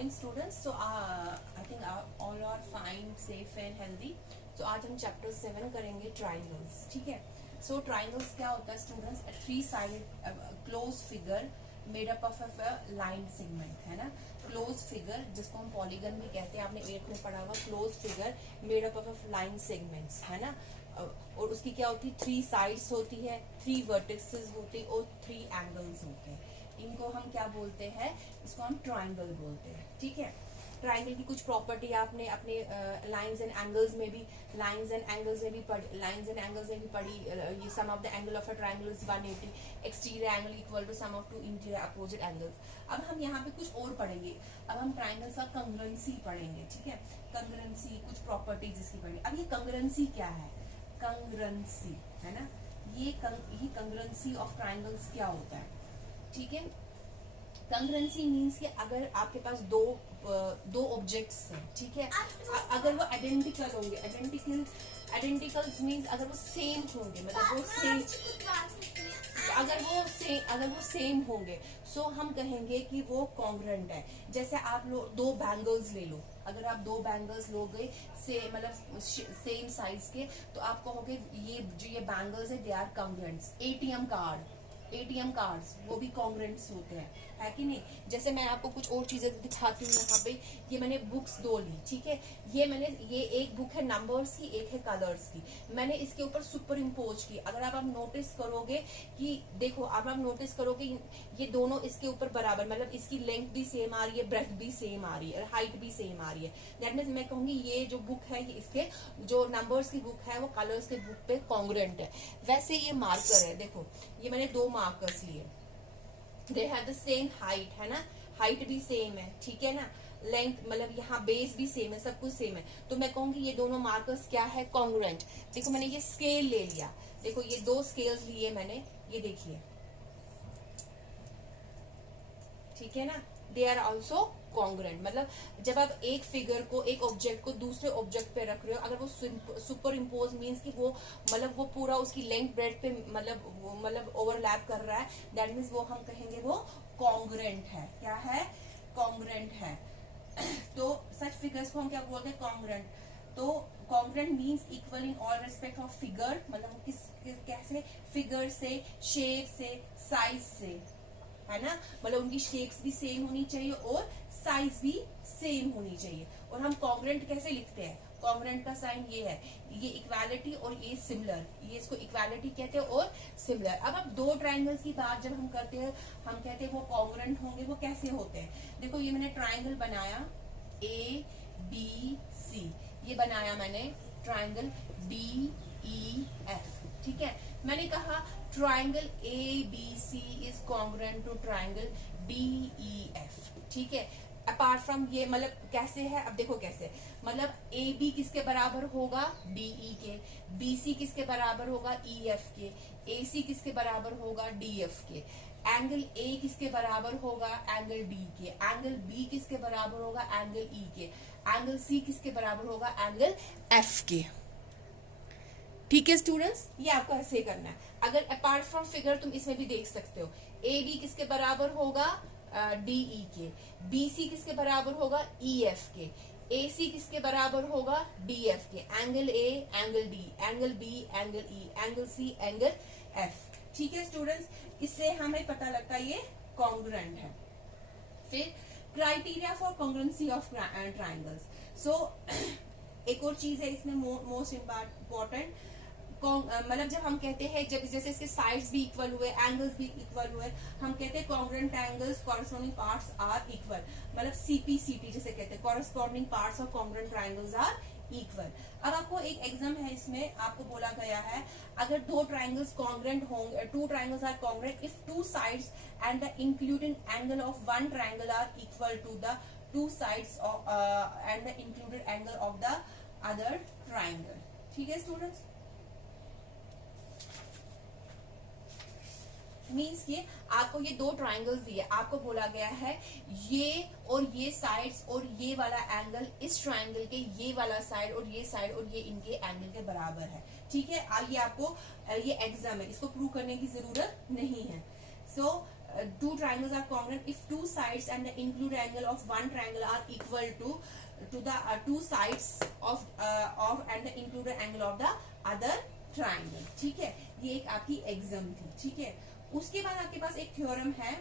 morning students. So I think all are fine, safe and healthy. So आज हम chapter 7 करेंगे triangles. ठीक है. सो ट्राइंगल्स क्या होता है students? A three sided close figure made up of a line segment, है ना. क्लोज फिगर जिसको हम पॉलीगन भी कहते हैं, आपने 8th में पढ़ा होगा. Close figure made up of line segments, है ना. और उसकी क्या होती है? 3 साइड्स होती है, 3 वर्टिसेस होती है और 3 एंगल्स होते हैं. इनको हम क्या बोलते हैं? इसको हम ट्राइंगल बोलते हैं. ठीक है. ट्राइंगल की कुछ प्रॉपर्टी आपने अपने लाइंस एंड एंगल्स में भी पढ़ी. ये sum of the angle of a triangle is 180. Exterior angle equal to sum of 2 interior opposite angles. अब हम यहाँ पे कुछ और पढ़ेंगे. अब हम ट्राइंगल्स का कंग्रुएंसी पढ़ेंगे. ठीक है. कंग्रुएंसी, कुछ प्रॉपर्टीज इसकी पढ़ेंगे. अब ये कंग्रुएंसी क्या है? कंग्रुएंसी, है ना. ये कंग्रुएंसी ऑफ ट्राइंगल्स क्या होता है? ठीक है. कंग्रुएंसी मीन्स कि अगर आपके पास दो ऑब्जेक्ट्स हैं, ठीक है, अगर वो आइडेंटिकल होंगे, आइडेंटिकल्स मीन्स अगर वो सेम होंगे, मतलब वो सेम, अगर वो सेम होंगे, सो हम कहेंगे कि वो कॉन्ग्रुएंट है. जैसे आप लोग 2 बैंगल्स ले लो. अगर आप 2 बैंगल्स लोगे मतलब सेम साइज के, तो आप कहोगे ये बैंगल्स है, they are congruents. ATM cards वो भी कॉन्ग्रुएंट्स होते हैं, है कि नहीं. जैसे मैं आपको कुछ और चीजें दिखाती हूँ. यहाँ पे ये मैंने बुक्स 2 ली. ठीक है. ये एक बुक है नंबर्स की, एक है कलर्स की. मैंने इसके ऊपर सुपर इम्पोज की. अगर आप नोटिस करोगे कि देखो, अब आप नोटिस करोगे ये दोनों इसके ऊपर बराबर, मतलब इसकी लेंथ भी सेम आ रही है, ब्रेथ भी सेम आ रही है, हाइट भी सेम आ रही है. दैट मीन्स मैं कहूंगी ये जो बुक है, ये इसके जो नंबर्स की बुक है वो कलर्स के बुक पे कॉन्ग्रुएंट है. वैसे ये मार्कर है. देखो, ये मैंने 2 मार्कर्स लिए. They have the same height, है ना. हाइट भी सेम है, ठीक है ना. लेंथ मतलब यहाँ बेस भी सेम है, सब कुछ सेम है. तो मैं कहूंगी ये दोनों मार्कर्स क्या है? कॉन्ग्रुएंट. देखो, मैंने ये स्केल ले लिया. देखो, ये 2 स्केल्स लिए मैंने, ये देखिए, ठीक है ना. They are also congruent. मतलब जब आप एक फिगर को, एक ऑब्जेक्ट को दूसरे ऑब्जेक्ट पे रख रहे हो, अगर वो सुपर इम्पोज मीन्स कि वो मतलब वो पूरा उसकी लेंथ ब्रेड पे मतलब ओवरलैप कर रहा है, दैट मीन्स वो हम कहेंगे वो कॉन्ग्रुएंट है. क्या है? कॉन्ग्रुएंट है. तो सच फिगर्स को हम क्या बोलते हैं? कॉन्ग्रुएंट. तो congruent means equal in all respect of figure. मतलब कैसे? फिगर से, शेप से, साइज से, है ना. मतलब उनकी शेप्स भी सेम होनी चाहिए और साइज भी सेम होनी चाहिए. और हम कॉन्ग्रुएंट कैसे लिखते हैं? कॉन्ग्रुएंट का साइन ये है, ये इक्वालिटी और ये सिमिलर. ये इसको इक्वालिटी कहते हैं और सिमिलर. अब 2 ट्राइंगल्स की बात जब हम करते हैं, हम कहते हैं वो कॉन्ग्रुएंट होंगे. वो कैसे होते हैं? देखो, ये मैंने ट्राइंगल बनाया ABC. ये बनाया मैंने ट्राइंगल DEF. ठीक है. मैंने कहा triangle ABC is congruent to triangle DEF. ठीक है. अपार्ट फ्रॉम ये, मतलब कैसे है? अब देखो कैसे, मतलब AB किसके बराबर होगा? DE के. BC किसके बराबर होगा? EF के. AC किसके बराबर होगा? DF के. एंगल A किसके बराबर होगा? एंगल D के. एंगल B किसके बराबर होगा? एंगल E के. एंगल C किसके बराबर होगा? एंगल F के. ठीक है स्टूडेंट्स, ये आपको ऐसे ही करना है. अगर अपार्ट फ्रॉम फिगर तुम इसमें भी देख सकते हो. AB किसके बराबर होगा? DE के. BC किसके बराबर होगा? EF के. AC किसके बराबर होगा? DF के. Angle A, angle D, angle B, angle E, angle C, angle F. ठीक है स्टूडेंट्स, इससे हमें पता लगता है ये कॉन्ग्रुएंट है. फिर criteria for congruency of triangles. So एक और चीज है इसमें मोस्ट इम्पोर्टेंट. मतलब जब हम कहते हैं, जब जैसे इसके साइड्स भी इक्वल हुए, एंगल्स भी इक्वल हुए, हम कहते हैं congruent angles corresponding parts are equal. मतलब CP/CT जिसे कहते हैं, corresponding parts of congruent triangles are equal. अब आपको एक एग्जाम है, इसमें आपको बोला गया है अगर 2 ट्राइंगल्स कॉन्ग्रुएंट होंगे, 2 triangles are congruent if 2 sides and the including angle of 1 triangle are equal to the 2 sides and the included angle of the other triangle. ठीक है स्टूडेंट्स. मीन्स ये आपको ये 2 ट्राइंगल्स दिए, आपको बोला गया है ये और ये साइड्स और ये वाला एंगल इस ट्राइंगल के ये वाला साइड और ये इनके एंगल के बराबर है. ठीक है. ये आपको ये एग्जाम है, इसको प्रूव करने की जरूरत नहीं है. सो two triangles are congruent if two sides and the included angle of one triangle are equal to the two sides of and the included angle of the other triangle. ठीक है, ये एक आपकी एग्जाम थी. ठीक है, उसके बाद आपके पास एक थ्योरम है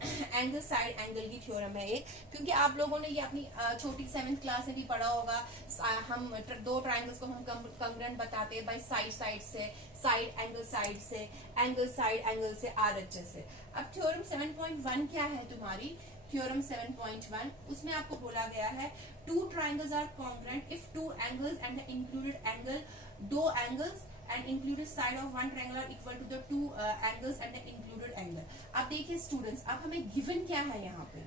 एंगल साइड एंगल की थ्योरम है एक, क्योंकि आप लोगों ने ये अपनी छोटी 7th क्लास में भी पढ़ा होगा. हम दो ट्राइंगल्स को हम कॉन्ग्रुएंट बताते हैं बाय साइड से, साइड एंगल साइड एंगल से, आरएचएस से. अब थ्योरम 7.1 क्या है तुम्हारी? थ्योरम 7.1 उसमें आपको बोला गया है two triangles are congruent if two angles and the included angle, दो angles and included side of one triangle are equal to the two angles and the included angle. अब देखिए स्टूडेंट्स, अब हमें गिवन क्या है यहाँ पे?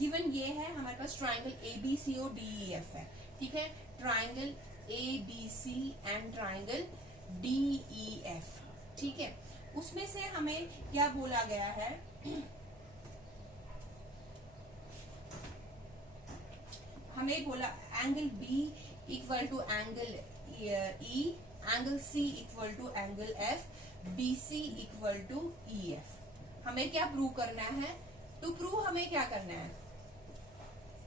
गिवन ये है हमारे पास ट्राइंगल ABCO DEF है. ठीक है, triangle ABC and triangle DEF. ठीक है, उसमें से हमें क्या बोला गया है? हमें बोला angle B equal to angle E, angle C equal to angle F, BC equal to EF. हमें क्या प्रूव करना है? टू प्रूव हमें क्या करना है?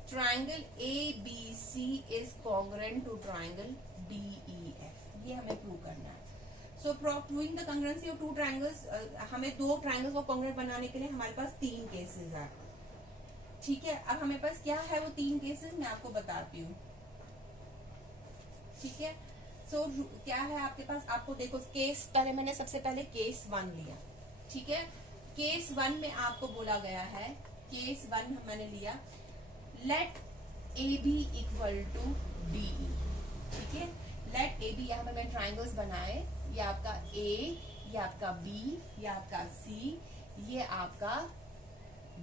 Triangle ABC is congruent to triangle DEF. ये हमें प्रूव करना है. So proving the congruency of two triangles, हमें दो ट्राइंगल्स को कॉन्ग्रुएंट बनाने के लिए हमारे पास 3 केसेस है. ठीक है, अब हमारे पास क्या है वो 3 केसेस, मैं आपको बताती हूँ. ठीक है, सो क्या है आपके पास? आपको देखो केस, पहले मैंने सबसे पहले केस 1 लिया. ठीक है, केस 1 में आपको बोला गया है, केस 1 मैंने लिया, let AB equal to DE. ठीक है, लेट AB, यहाँ पे मैंने ट्राइंगल्स बनाए, ये आपका A, ये आपका B, ये आपका C, ये आपका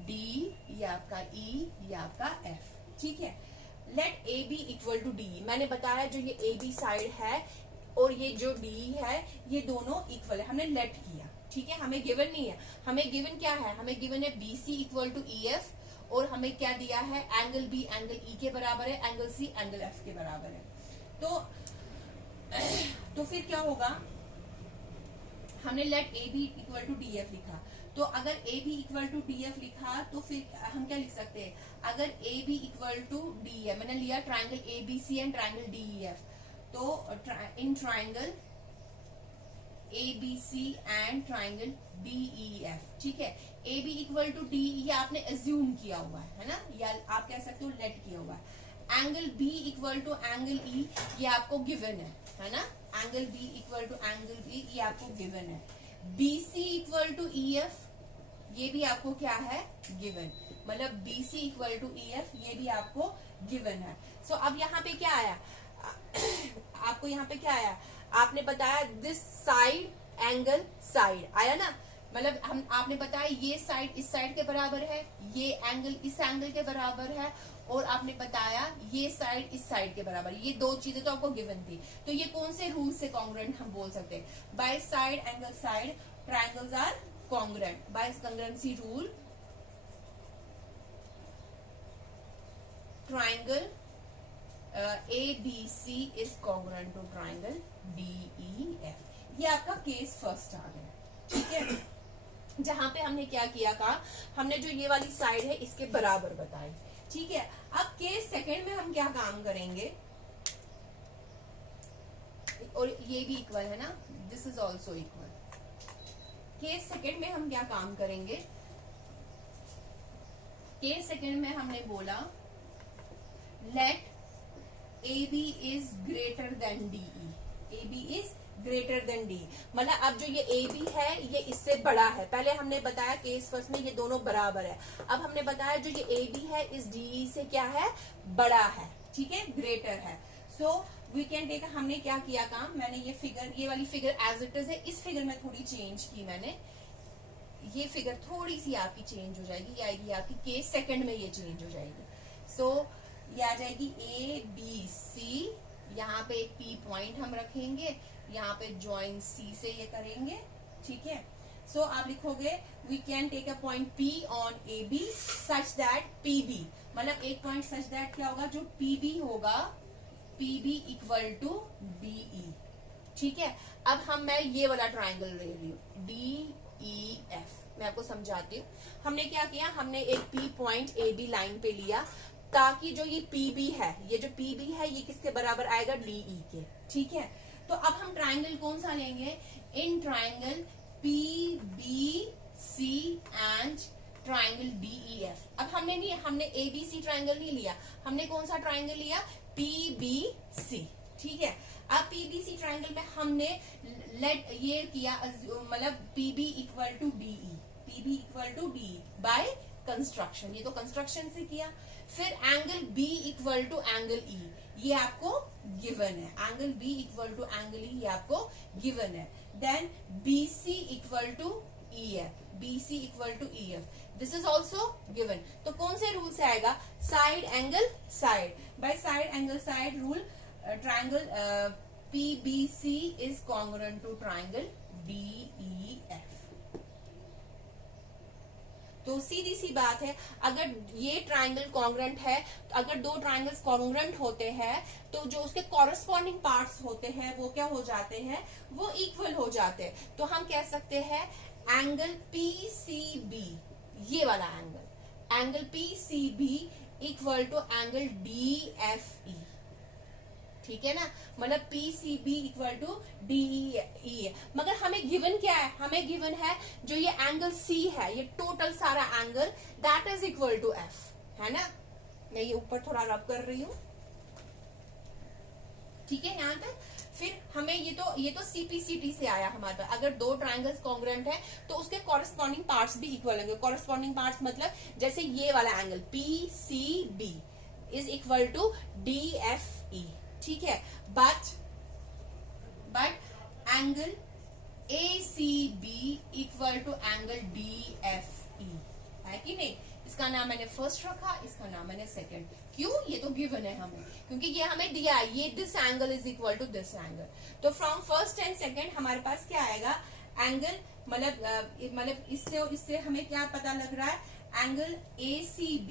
D, ये आपका E, ये आपका F. ठीक है, let AB equal to DE. मैंने बताया जो ये AB साइड है और ये जो DE है ये दोनों इक्वल है, हमने लेट किया. ठीक है, हमें गिवन नहीं है. हमें गिवन क्या है? हमें गिवन है BC इक्वल टू EF, और हमें क्या दिया है? एंगल B एंगल E के बराबर है, एंगल C एंगल F के बराबर है. तो फिर क्या होगा? हमने let AB equal to DF लिखा, तो अगर AB इक्वल टू DF लिखा तो फिर हम क्या लिख सकते हैं? अगर AB इक्वल टू DEF, मैंने लिया triangle ABC and triangle DEF, तो in triangle ABC and triangle DEF. ठीक है, AB इक्वल टू DE ये आपने एज्यूम किया हुआ है ना, या आप कह सकते हो लेट किया हुआ है. Angle B equal to angle E ये आपको गिवन है ना, angle B equal to angle E ये आपको गिवन है. BC इक्वल टू EF ये भी आपको क्या है? गिवन. मतलब BC इक्वल टू EF ये भी आपको गिवन है. सो अब यहाँ पे क्या आया? आपको यहाँ पे क्या आया? आपने बताया दिस साइड एंगल साइड आया ना, मतलब हम आपने बताया ये साइड इस साइड के बराबर है, ये एंगल इस एंगल के बराबर है, और आपने बताया ये साइड इस साइड के बराबर. ये दो चीजें तो आपको गिवन थी. तो ये कौन से रूल से कॉन्ग्रुएंट हम बोल सकते हैं? By side angle side triangles are congruent. By congruency rule triangle ABC is congruent to triangle DEF. ये आपका केस फर्स्ट आ गया. ठीक है, जहां पे हमने क्या किया था? हमने जो ये वाली साइड है इसके बराबर बताई. ठीक है, अब केस सेकंड में हम क्या काम करेंगे? और ये भी इक्वल है ना, this is also equal. Case second में हम क्या काम करेंगे? केस सेकंड में हमने बोला let AB is greater than DE. AB is greater than D. मतलब अब जो ये AB है ये इससे बड़ा है. पहले हमने बताया केस फर्स्ट में ये दोनों बराबर है. अब हमने बताया जो ये AB है इस DE से क्या है? बड़ा है. ठीक है, ग्रेटर है. सो वी कैन टेक, हमने क्या किया काम? मैंने ये फिगर, ये वाली फिगर एज इट इज है, इस फिगर में थोड़ी चेंज की मैंने. ये फिगर थोड़ी सी आपकी चेंज हो जाएगी, ये आएगी आपकी केस सेकंड में, ये चेंज हो जाएगी. सो ये आ जाएगी ABC. यहाँ पे एक P पॉइंट हम रखेंगे, यहाँ पे ज्वाइन C से ये करेंगे. ठीक है, सो आप लिखोगे we can take a point P on AB such that PB, मतलब एक पॉइंट सच दैट क्या होगा? जो PB होगा, PB इक्वल टू DE. ठीक है, अब मैं ये वाला ट्राइंगल ले रही हूँ, मैं आपको समझाती हूँ। हमने क्या किया, हमने एक P point A B line पे लिया ताकि जो ये पी बी है, ये जो पी बी है ये किसके बराबर आएगा, डी ई के। ठीक है, तो अब हम ट्राइंगल कौन सा लेंगे, in triangle P B C and triangle D E F. अब हमने ए बी सी ट्राइंगल नहीं लिया, हमने कौन सा ट्राइंगल लिया, पी बी सी। ठीक है, अब पीबीसी ट्राइंगल में हमने लेट ये किया, मतलब PB equal to DE, PB equal to D by construction, ये तो कंस्ट्रक्शन से किया। फिर angle B equal to angle E, ये आपको गिवन है, angle B equal to angle E ये आपको गिवन है। Then BC equal to E F, BC equal to E F, this is also given. तो कौन से रूल से आएगा, side angle side, by side angle side rule triangle PBC is congruent to triangle DEF। तो सीधी सी बात है, अगर ये ट्राइंगल कॉन्ग्रेंट है, तो अगर दो ट्राइंगल्स कॉन्ग्रेंट होते हैं तो जो उसके कॉरेस्पॉन्डिंग पार्ट्स होते हैं वो क्या हो जाते हैं, वो इक्वल हो जाते हैं। तो हम कह सकते हैं एंगल PCB, ये वाला angle PCB equal to angle DFE। ठीक है ना, मतलब पीसीबी इक्वल टू डीई। मगर हमें गिवन क्या है, हमें गिवन है जो ये एंगल सी है, ये टोटल सारा angle that is equal to F, है ना। मैं ये ऊपर थोड़ा रब कर रही हूं, ठीक है यहां तक। फिर हमें ये तो सीपीसीटी से आया हमारे पास, अगर दो ट्राइंगल्स कॉन्ग्रुएंट है तो उसके कॉरेस्पॉन्डिंग पार्ट्स भी इक्वल होंगे। कॉरेस्पॉन्डिंग पार्ट्स मतलब जैसे ये वाला angle PCB is equal to DFE. ठीक है, but angle ACB equal to angle DFE है कि नहीं। इसका नाम मैंने फर्स्ट रखा, इसका नाम मैंने सेकंड। क्यों, ये तो गिवन है हमें, क्योंकि ये हमें दिया है, ये this angle is equal to this angle. तो फ्रॉम फर्स्ट एंड सेकंड हमारे पास क्या आएगा, एंगल मतलब इससे हमें क्या पता लग रहा है, angle ACB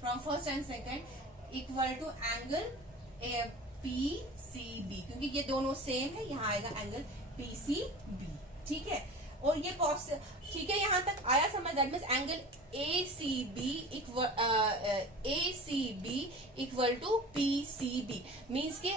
from first and second equal to angle PCB, क्योंकि ये दोनों सेम है, यहाँ आएगा एंगल PCB। ठीक है, और ये ठीक है, यहां तक आया समझ। That means angle ACB equal to PCB means के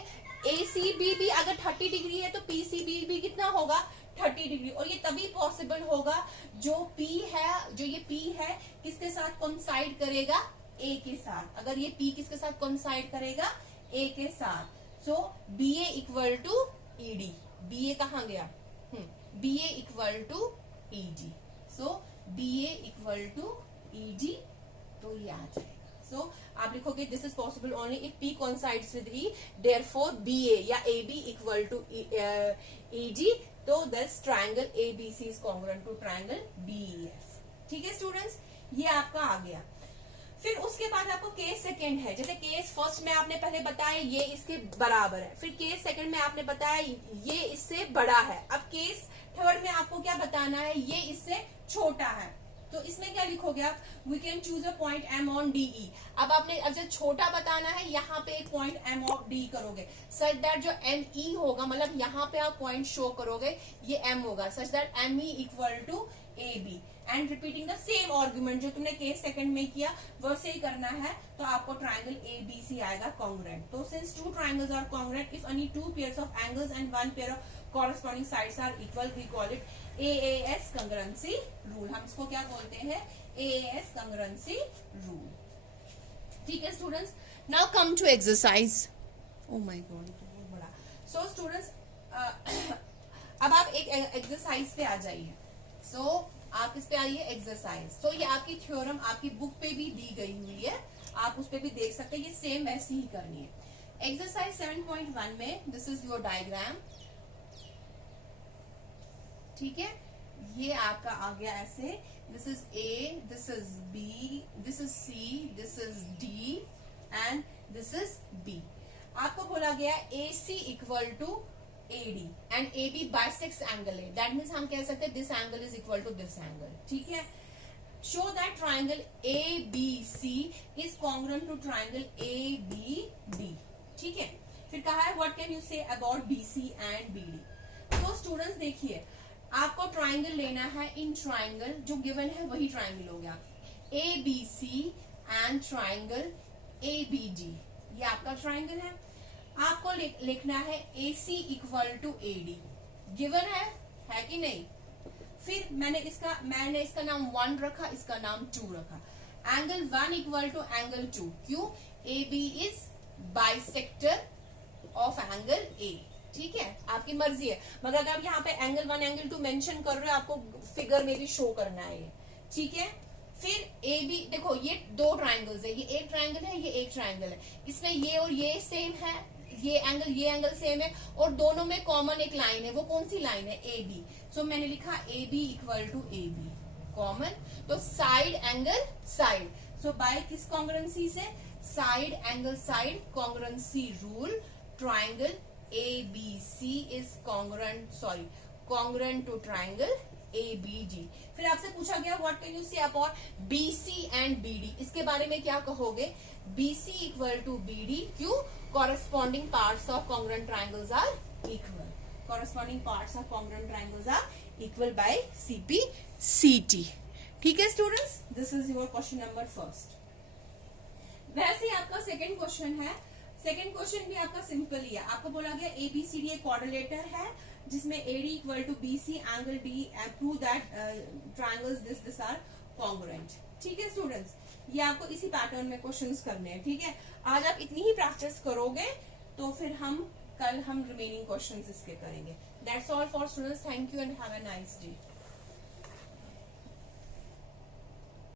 ACB भी अगर 30 डिग्री है तो PCB भी कितना होगा, 30 डिग्री। और ये तभी पॉसिबल होगा जो ये P है किसके साथ कोइंसाइड करेगा, A के साथ। अगर ये P किसके साथ कोइंसाइड करेगा, A के साथ। So BA equal to ED, BA कहां गया, BA equal to ED। So BA equal to ED, तो ये आ जाएगा। सो आप लिखोगे this is possible only if P coincides with E, therefore BA या AB इक्वल टू ED। तो this triangle ABC is congruent to triangle DEF। ठीक है स्टूडेंट्स, ये आपका आ गया। फिर उसके बाद आपको केस सेकंड है, जैसे केस फर्स्ट में आपने पहले बताया ये इसके बराबर है, फिर केस सेकंड में आपने बताया ये इससे बड़ा है। अब केस थर्ड में आपको क्या बताना है, ये इससे छोटा है। तो इसमें क्या लिखोगे आप, we can choose a point M on DE। अब आपने अब जब छोटा बताना है, यहाँ पे एक पॉइंट M ऑफ D करोगे सच दैट जो ME होगा, मतलब यहाँ पे आप पॉइंट शो करोगे ये M होगा, such that ME equal to AB। And repeating the same argument जो तुमने केस सेकंड में किया वैसे ही करना है। तो आपको ट्राइंगल ABC आएगा कॉन्ग्रुएंट। तो since two triangles are congruent if any two pairs of angles and one pair of corresponding sides are equal, we call it AAS congruency rule. हम इसको क्या बोलते हैं, AAS कंग्रुएंसी रूल। ठीक है students, now come to exercise. Oh my god, बहुत बड़ा। So students अब आप एक एक्सरसाइज पे आ जाइए। सो आप इस पे आइए एक्सरसाइज। तो ये आपकी थ्योरम आपकी बुक पे भी दी गई हुई है, आप उस पे भी देख सकते हैं, ये सेम वैसी ही करनी है। एक्सरसाइज 7.1 में दिस इज योर डायग्राम। ठीक है, ये आपका आ गया ऐसे, this is A, this is B, this is C, this is D and this is B। आपको बोला गया AC equal to AD and AB bisects angle है, दैट मींस हम कह सकते हैं this angle is equal to this angle. ठीक है, show that triangle ABC is congruent to triangle ABD। ठीक है, फिर कहा है what can you say about BC and BD। तो स्टूडेंट्स देखिए, आपको ट्राइंगल लेना है इन ट्राइंगल, जो गिवन है वही ट्राइंगल हो गया, ABC एंड ट्राइंगल ABD, ये आपका ट्राइंगल है। आपको लिखना है AC equal to AD, given है कि नहीं। फिर मैंने इसका नाम 1 रखा, इसका नाम 2 रखा। एंगल 1 इक्वल टू एंगल 2, क्यों? AB is bisector of angle A, ठीक है, आपकी मर्जी है, मगर अगर आप यहाँ पे एंगल 1 एंगल 2 मेंशन कर रहे हो, आपको फिगर में भी शो करना है ये, ठीक है। फिर AB, देखो ये 2 ट्राइंगल्स है, ये एक ट्राइंगल है, ये एक ट्राइंगल है, इसमें ये और ये सेम है, ये एंगल सेम है, और दोनों में कॉमन एक लाइन है, वो कौन सी लाइन है? AB। सो मैंने लिखा AB equal to AB, common, तो side angle side, so by किस कॉन्ग्रुएंसी से? Side angle side congruency rule, triangle ABC is congruent to triangle ABD। फिर आपसे पूछा गया what can you say about BC and BD, इसके बारे में क्या कहोगे? BC equal to BD, क्यों? Corresponding parts of congruent triangles are equal, corresponding parts of congruent triangles are equal by CP/CT। ठीक है students, this is your question number first. वैसे ही आपका सेकेंड क्वेश्चन है, सेकेंड क्वेश्चन भी आपका simple ही है। आपको बोला गया ABCD एक क्वाड्रिलेटर है जिसमें AD equal to BC angle D, prove that triangles this are congruent. ठीक है स्टूडेंट्स, ये आपको इसी पैटर्न में क्वेश्चंस करने हैं, ठीक है। आज आप इतनी ही प्रैक्टिस करोगे तो फिर कल हम रिमेनिंग क्वेश्चंस इसके करेंगे। That's all for students, thank you and have a nice day.